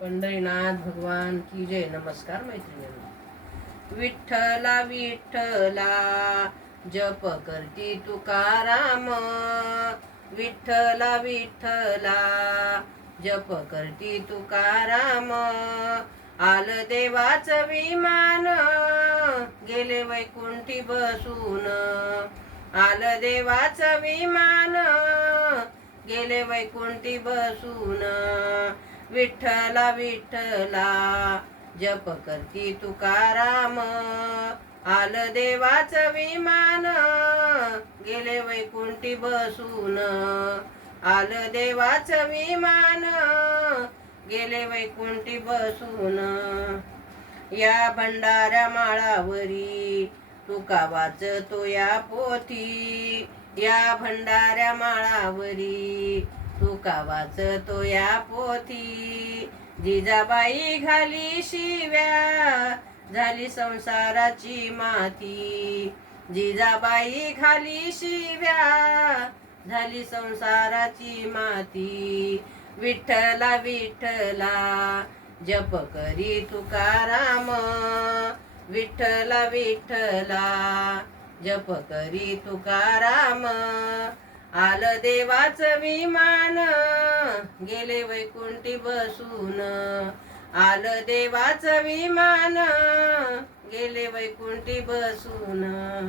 पंढरीनाथ भगवान की जय. नमस्कार मैत्रिणींनो. विठ्ठला विठ्ठला जप करती तुकाराम. विठ्ठला विठ्ठला जप करती तुकाराम. आलं देवाचं विमान गेले वैकुंठी बसून. आलं देवाचं विमान गेले वैकुंठी बसून. विठ्ठला विठ्ठला जप करती तुकाराम. आलं देवाचं विमान गेले वैकुंठी बसून. आलं देवाचं विमान गेले वैकुंठी बसून. या भंडाऱ्या माळावरी तुका वाचतो या पोथी. या भंडाऱ्या माळावरी तुका वाचतो या पोथी. जिजाबाई घाली शिव्या झाली संसाराची माती. जिजाबाई घाली शिव्या झाली संसाराची माती. विठ्ठला विठ्ठला जप करी तुकाराम. विठ्ठला विठ्ठला जप करी तुकाराम. आलं देवाचं विमान गेले वैकुंठी बसून. आलं देवाचं विमान गेले वैकुंठी बसून.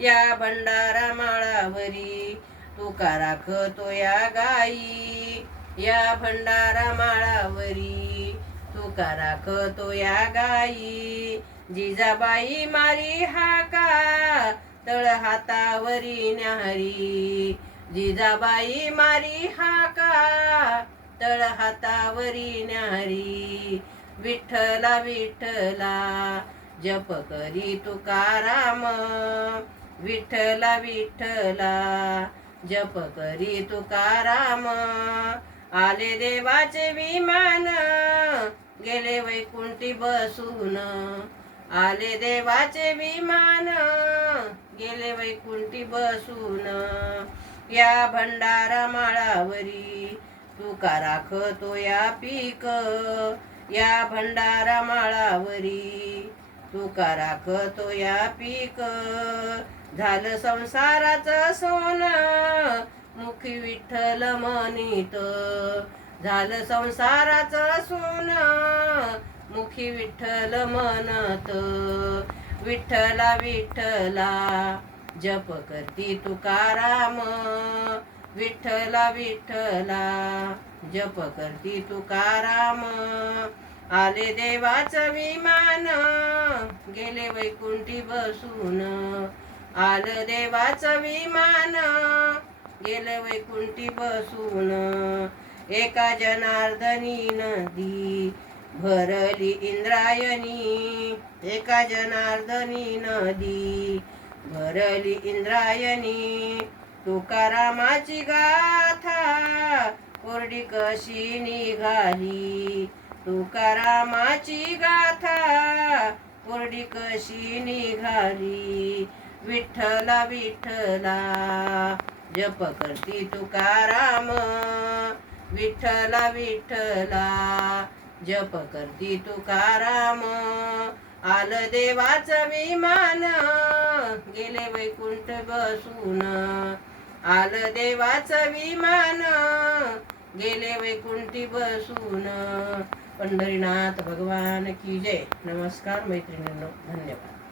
या भंडारा माळावरी तुका राखतो या गाई. या भंडारा माळावरी तुका राखतो या गाई. जिजाबाई मारी हाका तळ हातावरी न्याहारी. जिजाबाई मारी हाका तळ हातावरी न्याहारी. विठ्ठला विठ्ठला जप करी तुकाराम. विठ्ठला विठ्ठला जप करी तुकाराम. आले देवाचे विमान गेले वैकुंठी बसून. आले देवाचे विमान गेले वैकुंठी बसून. या भंडारा माळावरी तुका राखतो या पीक. या भंडारा माळावरी तुका राखतो या पीक. झालं संसाराचं सोनं मुखी विठ्ठल म्हणीत. झालं संसाराचं सोनं मुखी विठ्ठल म्हणत. विठ्ठला विठ्ठला जप करती तुकाराम. विठ्ठला विठ्ठला जप करती तुकाराम. आले देवाचं विमान गेले वैकुंठी बसून. आलं देवाचं विमान गेले वैकुंठी बसून. एका जनार्दनी नदी भरली इंद्रायणी. एका जनार्दनी नदी भरली इंद्रायणी. तुकारामाची गाथा कोरडी कशी निघाली. तुकारामाची गाथा कोरडी कशी निघाली. विठ्ठला विठ्ठला जप करती तुकाराम. विठ्ठला विठ्ठला जप करती तुकाराम. आलं देवाचं विमान गेले वैकुंठ बसून. आलं देवाचं विमान गेले वैकुंठी बसून. पंढरीनाथ भगवान की जय. नमस्कार मैत्रिणींनो. धन्यवाद.